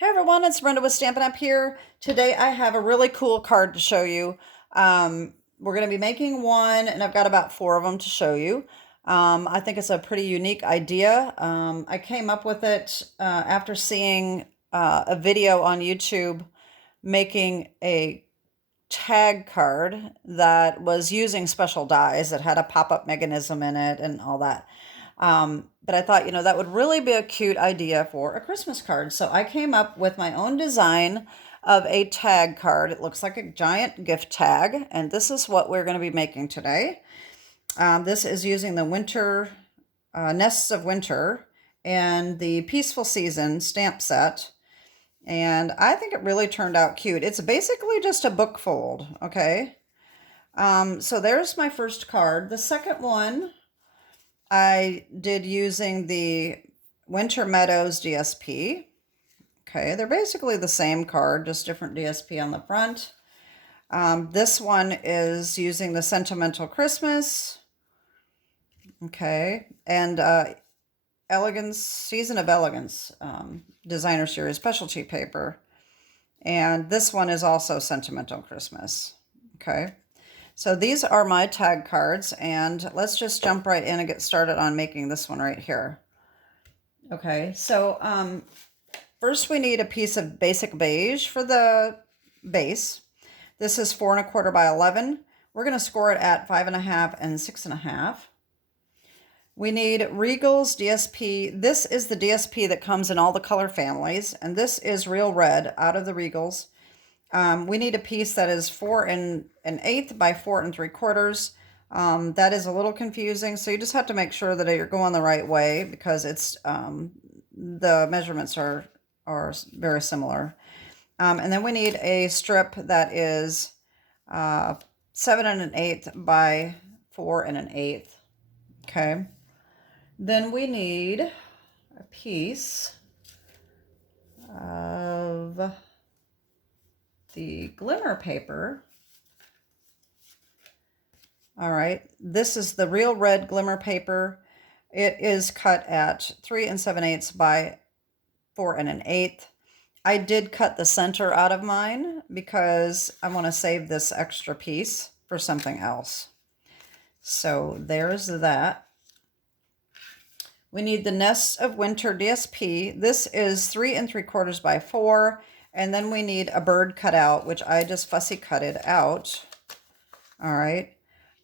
Hey everyone, it's Brenda with Stampin' Up here. Today I have a really cool card to show you. We're going to be making one, and I've got about 4 of them to show you. I think it's a pretty unique idea. I came up with it after seeing a video on YouTube making a tag card that was using special dies that had a pop-up mechanism in it and all that. But I thought, that would really be a cute idea for a Christmas card. So I came up with my own design of a tag card. It looks like a giant gift tag, and this is what we're going to be making today. This is using the winter, Nests of Winter and the Peaceful Season stamp set. And I think it really turned out cute. It's basically just a book fold, okay? So there's my first card. The second one I did using the Winter Meadows DSP. Okay, they're basically the same card, just different DSP on the front. This one is using the Sentimental Christmas. Okay, and Elegance, Season of Elegance, Designer Series Specialty Paper. And this one is also Sentimental Christmas. Okay. So these are my tag cards, and let's just jump right in and get started on making this one right here. Okay, so first we need a piece of basic beige for the base. This is 4 1/4 by 11. We're going to score it at 5 1/2 and 6 1/2. We need Regal's DSP. This is the DSP that comes in all the color families, and this is Real Red out of the Regals. We need a piece that is 4 1/8 by 4 3/4. That is a little confusing, so you just have to make sure that you're going the right way because it's the measurements are very similar. And then we need a strip that is 7 1/8 by 4 1/8. Okay. Then we need a piece of the Glimmer Paper. All right, this is the Real Red Glimmer Paper. It is cut at 3 7/8 by 4 1/8. I did cut the center out of mine because I want to save this extra piece for something else. So there's that. We need the Nests of Winter DSP. This is 3 3/4 by 4. And then we need a bird cut out, which I just fussy cutted out. All right.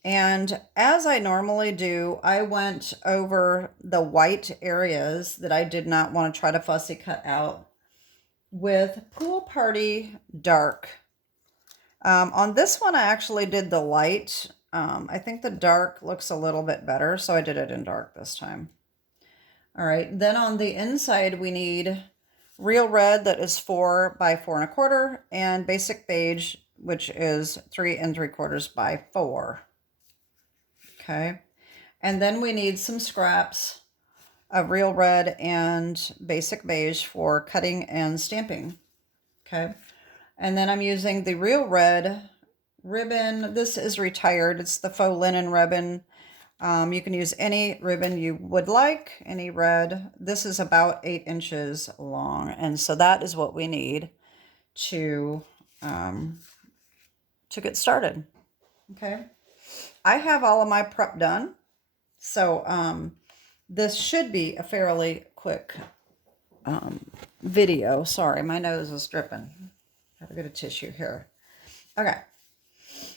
And as I normally do, I went over the white areas that I did not want to try to fussy cut out with Pool Party Dark. On this one, I actually did the light. I think the dark looks a little bit better, so I did it in dark this time. All right. Then on the inside, we need Real Red that is 4 by 4 1/4 and Basic Beige, which is 3 3/4 by 4. Okay. And then we need some scraps of Real Red and Basic Beige for cutting and stamping. Okay. And then I'm using the Real Red ribbon. This is retired. It's the faux linen ribbon. You can use any ribbon you would like, any red. This is about 8 inches long, and so that is what we need to get started. Okay, I have all of my prep done, so this should be a fairly quick video. Sorry, my nose is dripping. Have a bit of tissue here. Okay.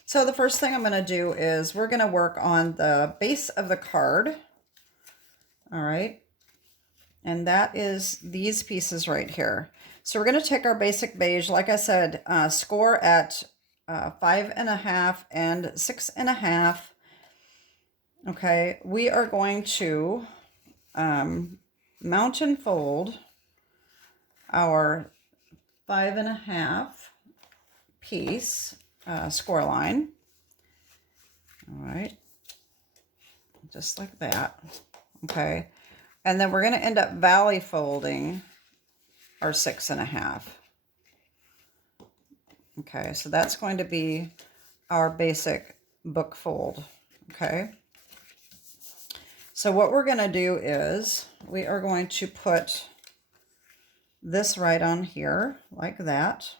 So the first thing I'm going to do is we're going to work on the base of the card. All right. And that is these pieces right here. So we're going to take our basic beige, like I said, score at 5 1/2 and 6 1/2. Okay. We are going to mount and fold our 5 1/2 piece. Score line. All right, just like that. Okay, and then we're going to end up valley folding our 6 1/2. Okay, so that's going to be our basic book fold. Okay, so what we're going to do is we are going to put this right on here like that.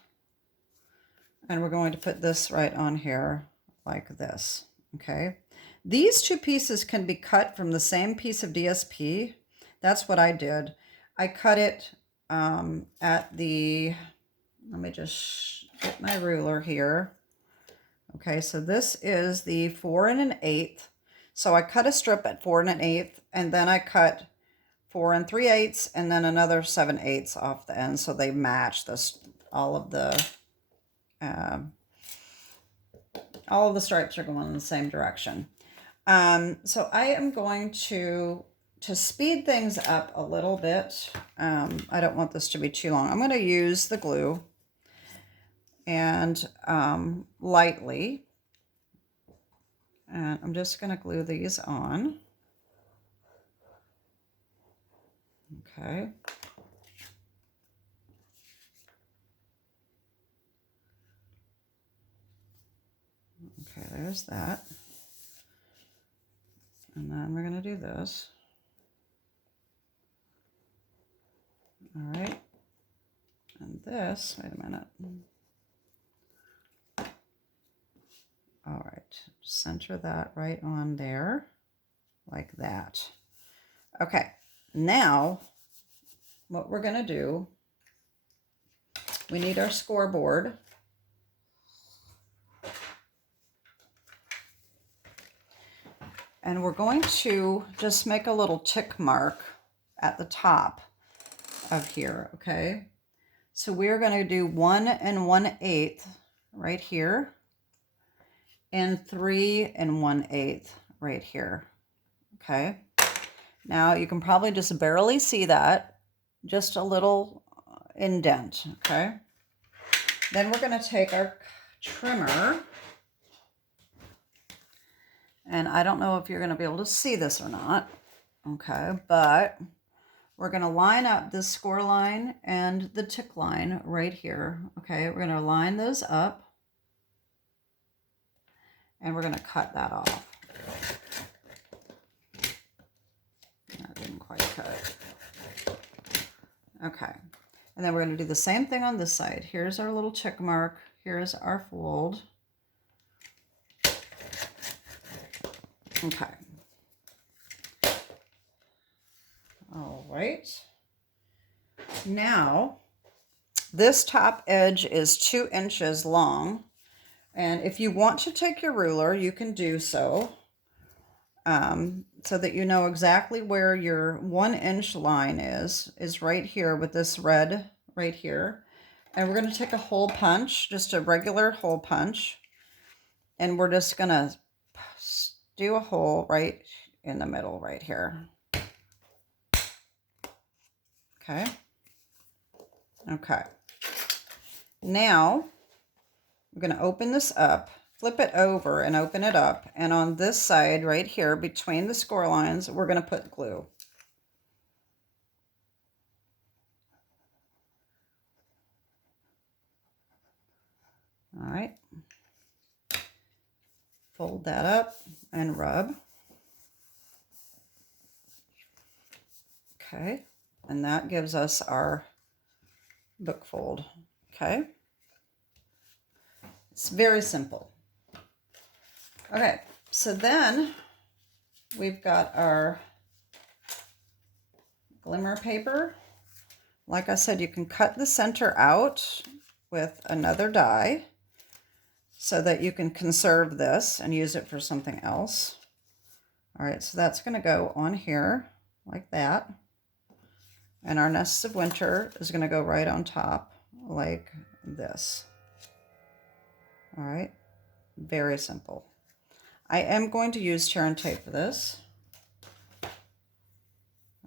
And we're going to put this right on here like this, okay? These two pieces can be cut from the same piece of DSP. That's what I did. I cut it at the, let me just get my ruler here. Okay, so this is the 4 1/8. So I cut a strip at 4 1/8, and then I cut 4 3/8, and then another 7/8 off the end, so they match this. All of the stripes are going in the same direction. So I am going to speed things up a little bit. I don't want this to be too long. I'm going to use the glue and lightly. And I'm just going to glue these on. Okay. Okay, there's that. And then we're going to do this. All right. And this, wait a minute. All right, center that right on there, like that. Okay, now what we're going to do, we need our scoreboard. And we're going to just make a little tick mark at the top of here, okay? So we're going to do 1 1/8 right here, and 3 1/8 right here, okay? Now you can probably just barely see that, just a little indent, okay? Then we're going to take our trimmer, and I don't know if you're going to be able to see this or not, okay, but we're going to line up this score line and the tick line right here, okay? We're going to line those up, and we're going to cut that off. That didn't quite cut. Okay, and then we're going to do the same thing on this side. Here's our little check mark. Here's our fold. Okay. All right. Now, this top edge is 2 inches long. And if you want to take your ruler, you can do so. So that you know exactly where your 1 inch line is right here with this red right here. And we're going to take a hole punch, just a regular hole punch. And we're just going to do a hole right in the middle right here. Okay. Okay. Now, we're going to open this up, flip it over and open it up. And on this side right here, between the score lines, we're going to put glue. All right. Fold that up and rub. Okay. And that gives us our book fold. Okay. It's very simple. Okay, so then we've got our glimmer paper. Like I said, you can cut the center out with another die so that you can conserve this and use it for something else. All right, so that's going to go on here like that. And our Nests of Winter is going to go right on top like this. All right, very simple. I am going to use Tear and Tape for this.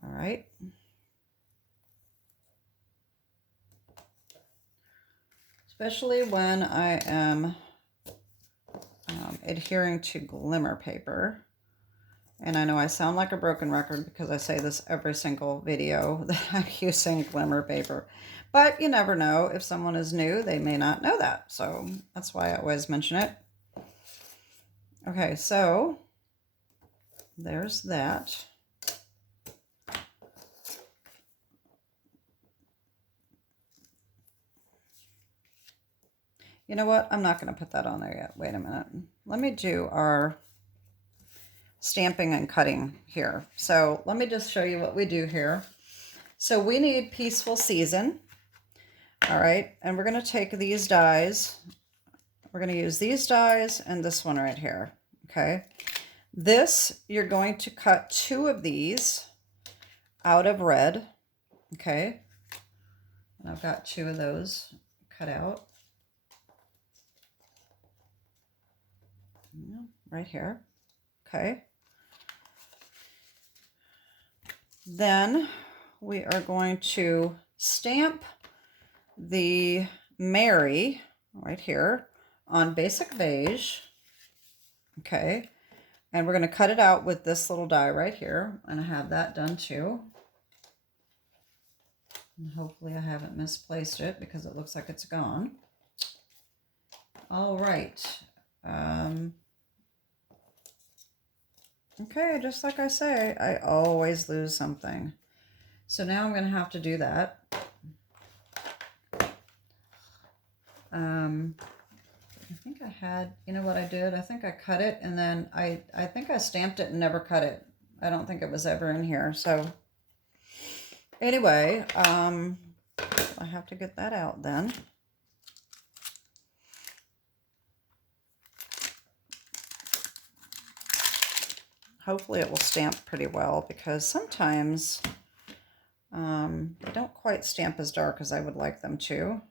All right. Especially when I am adhering to glimmer paper. And I know I sound like a broken record because I say this every single video that I'm using glimmer paper. But you never know. If someone is new, they may not know that. So that's why I always mention it. Okay, so there's that. You know what? I'm not going to put that on there yet. Wait a minute. Let me do our stamping and cutting here. So let me just show you what we do here. So we need Peaceful Season. All right. And we're going to take these dies. We're going to use these dies and this one right here. Okay. This, you're going to cut 2 of these out of red. Okay. And I've got 2 of those cut out. Right here. Okay. Then we are going to stamp the Mary right here on basic beige. Okay. And we're going to cut it out with this little die right here. And I have that done too. And hopefully I haven't misplaced it because it looks like it's gone. All right. Okay, just like I say, I always lose something. So now I'm going to have to do that. I think I had, you know what I did? I think I cut it and then I think I stamped it and never cut it. I don't think it was ever in here. So anyway, I have to get that out then. Hopefully it will stamp pretty well because sometimes they don't quite stamp as dark as I would like them to.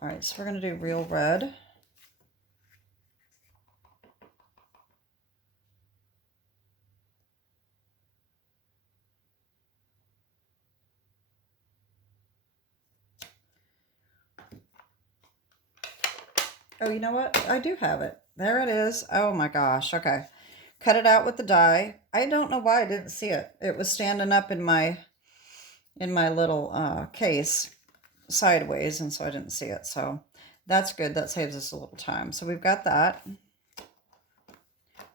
All right, so we're going to do real red. Oh, you know what? I do have it. There it is. Oh my gosh. Okay. Cut it out with the die. I don't know why I didn't see it. It was standing up in my little case sideways, and so I didn't see it. So that's good. That saves us a little time. So we've got that.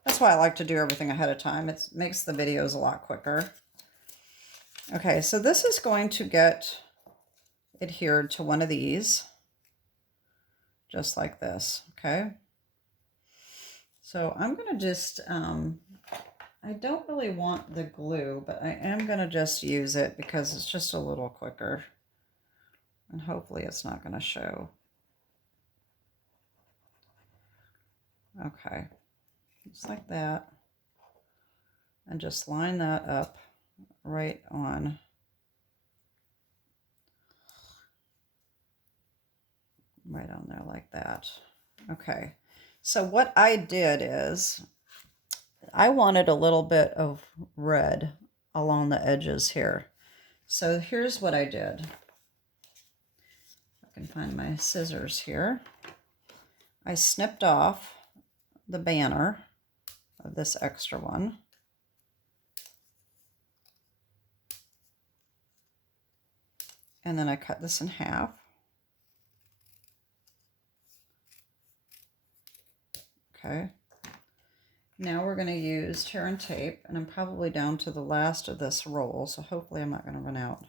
That's why I like to do everything ahead of time. It makes the videos a lot quicker. Okay, so this is going to get adhered to one of these. Just like this, okay? So I'm gonna just, I don't really want the glue, but I am gonna just use it because it's just a little quicker. And hopefully it's not gonna show. Okay, just like that. And just line that up right on. Right on there like that. Okay, so what I did is I wanted a little bit of red along the edges here. So here's what I did. I can find my scissors here. I snipped off the banner of this extra one. And then I cut this in half. Okay. Now we're going to use tear and tape, and I'm probably down to the last of this roll, so hopefully I'm not going to run out.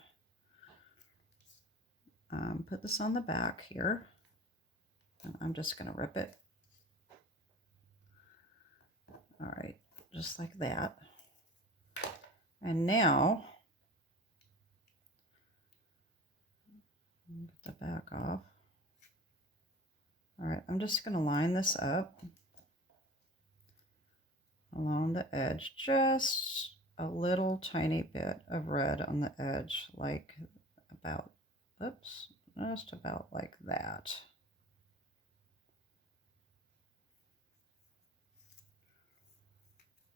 Put this on the back here, and I'm just going to rip it. All right, just like that. And now, get the back off. All right, I'm just going to line this up along the edge, just a little tiny bit of red on the edge, like about, oops, just about like that.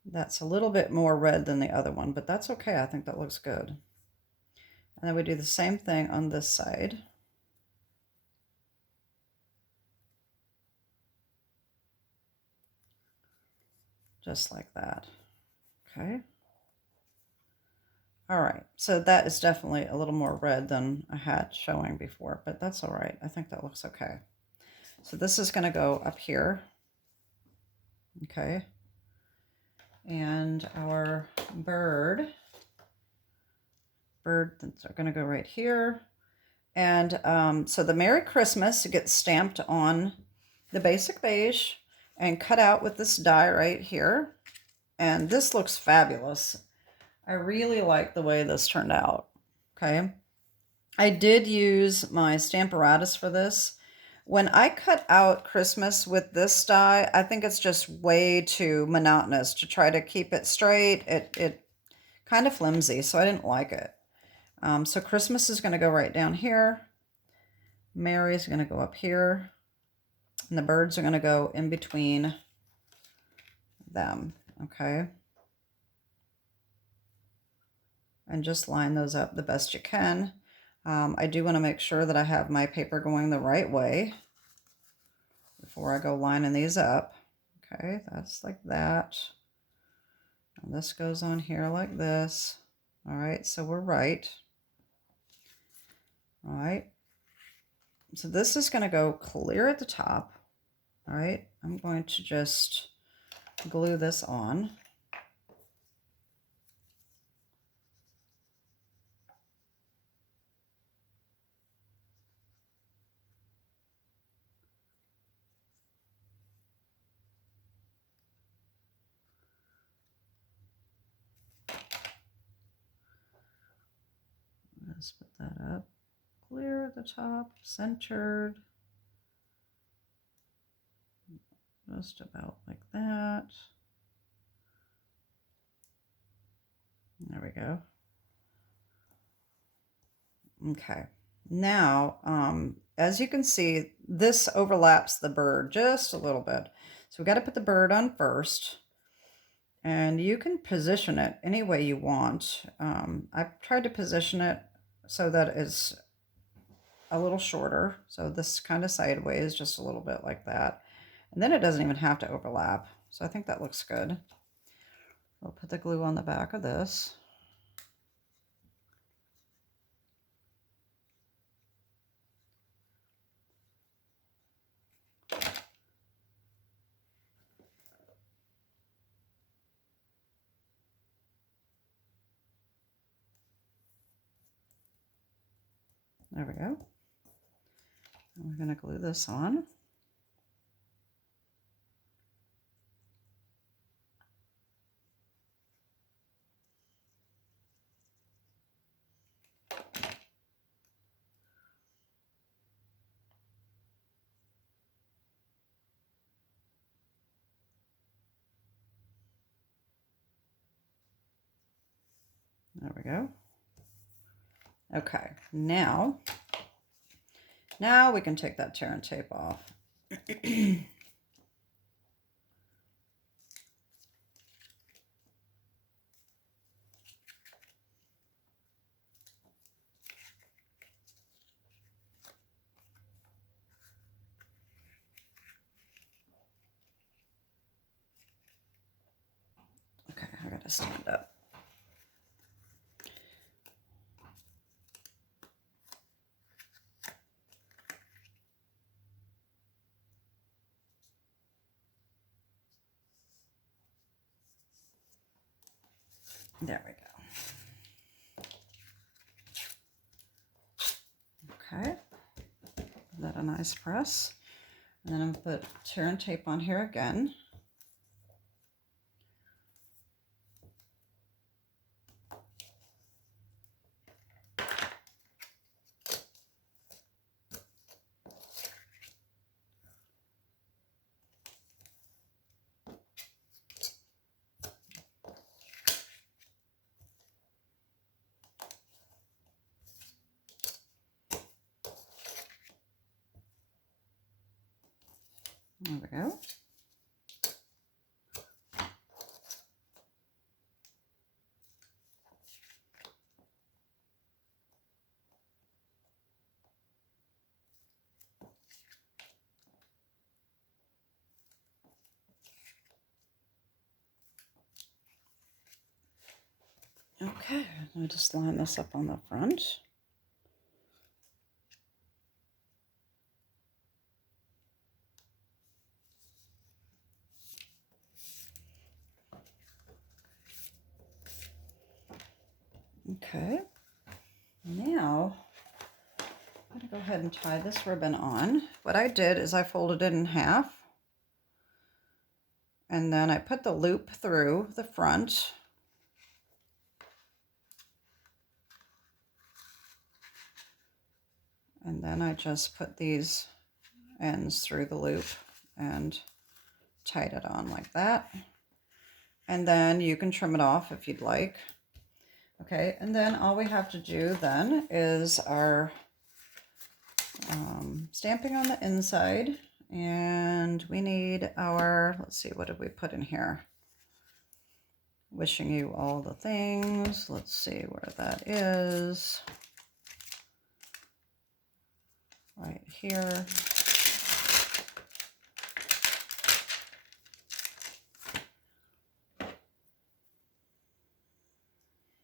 That's a little bit more red than the other one, but that's okay. I think that looks good. And then we do the same thing on this side. Just like that. Okay. All right. So that is definitely a little more red than I had showing before, but that's all right. I think that looks okay. So this is going to go up here. Okay. And our birds are going to go right here. And so the Merry Christmas gets stamped on the basic beige and cut out with this die right here. And this looks fabulous. I really like the way this turned out. Okay. I did use my Stamparatus for this. When I cut out Christmas with this die, I think it's just way too monotonous to try to keep it straight. It kind of flimsy, so I didn't like it. So Christmas is going to go right down here. Mary's going to go up here. And the birds are going to go in between them, okay? And just line those up the best you can. I do want to make sure that I have my paper going the right way before I go lining these up. Okay, that's like that. And this goes on here like this. All right, so we're right. All right. So this is going to go clear at the top. All right, I'm going to just glue this on. Let's put that up. Clear at the top, centered. Just about like that. There we go. Okay. Now, as you can see, this overlaps the bird just a little bit. So we got to put the bird on first. And you can position it any way you want. I've tried to position it so that it's a little shorter. So this kind of sideways, just a little bit like that. And then it doesn't even have to overlap. So I think that looks good. We'll put the glue on the back of this. There we go. And we're going to glue this on. There we go. Okay, now we can take that tear and tape off. Okay, I gotta stand up. There we go. Okay, give that a nice press. And then I'm gonna put tear and tape on here again. There we go. Okay, I'll just line this up on the front. Okay, now going to go ahead and tie this ribbon on. What I did is I folded it in half, and then I put the loop through the front. And then I just put these ends through the loop and tied it on like that. And then you can trim it off if you'd like. Okay, and then all we have to do then is our stamping on the inside. And we need our, let's see, what did we put in here? Wishing you all the things. Let's see where that is. Right here.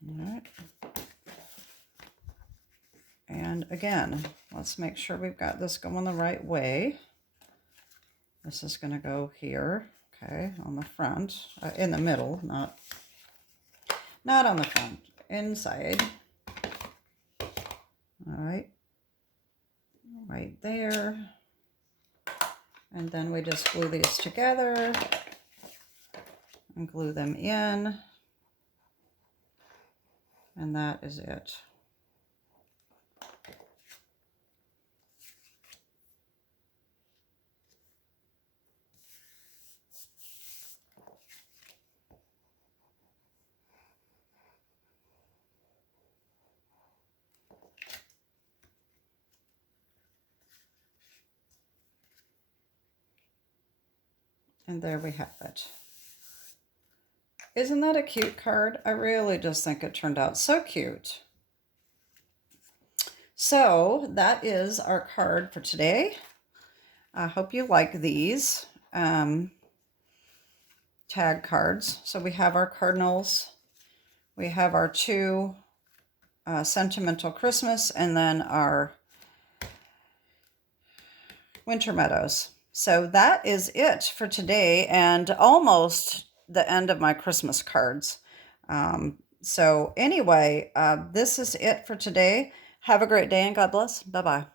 All right. And again, let's make sure we've got this going the right way. This is going to go here, okay, on the front, in the middle, not on the front, inside. All right, right there. And then we just glue these together and glue them in. And that is it. And there we have it. Isn't that a cute card? I really just think it turned out so cute. So that is our card for today. I hope you like these tag cards. So we have our cardinals, we have our two Sentimental Christmas, and then our Winter Meadows. So that is it for today, and almost the end of my Christmas cards. So anyway, this is it for today. Have a great day and God bless. Bye-bye.